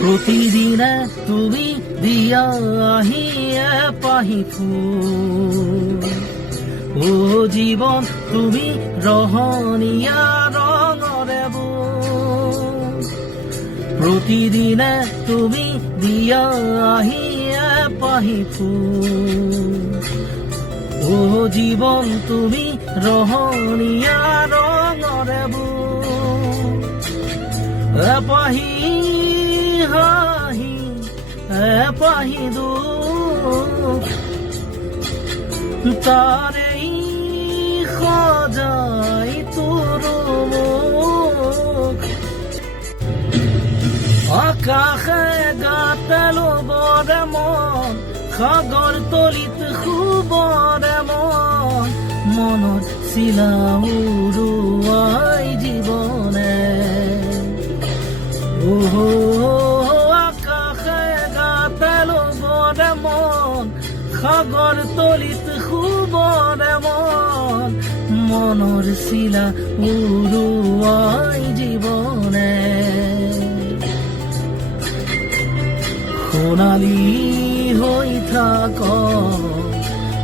প্ৰতিদিনে তুমি দিয়া আহি এপাহি ফুল ও জীৱন তুমি ৰহণীয়া ৰঙৰে বুল প্ৰতিদিনে তুমি দিয়া আহি এপাহি ফুল ও জীৱন তুমি ৰহণীয়া ৰঙৰে বুল এপাহি হাঁহি এপাহি দুখ তাৰেই সজাই তোৰ মুখ আকাশে গাতে ল'বৰে মন সাগৰ তলিত শুবৰে মন মনত চিলা উৰুৱাই জীৱনে আকাশে গাতে ল'বৰে মন সাগৰ তলিত শুবৰে মন মনৰ চিলা উৰুৱাই জীৱনে সোণালী হৈ থাক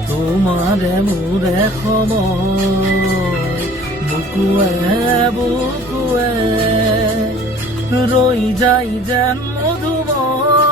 তোমাৰে মোৰে সময় বুকুৱে বুকুৱে ৰৈ যায় যেন মধুময়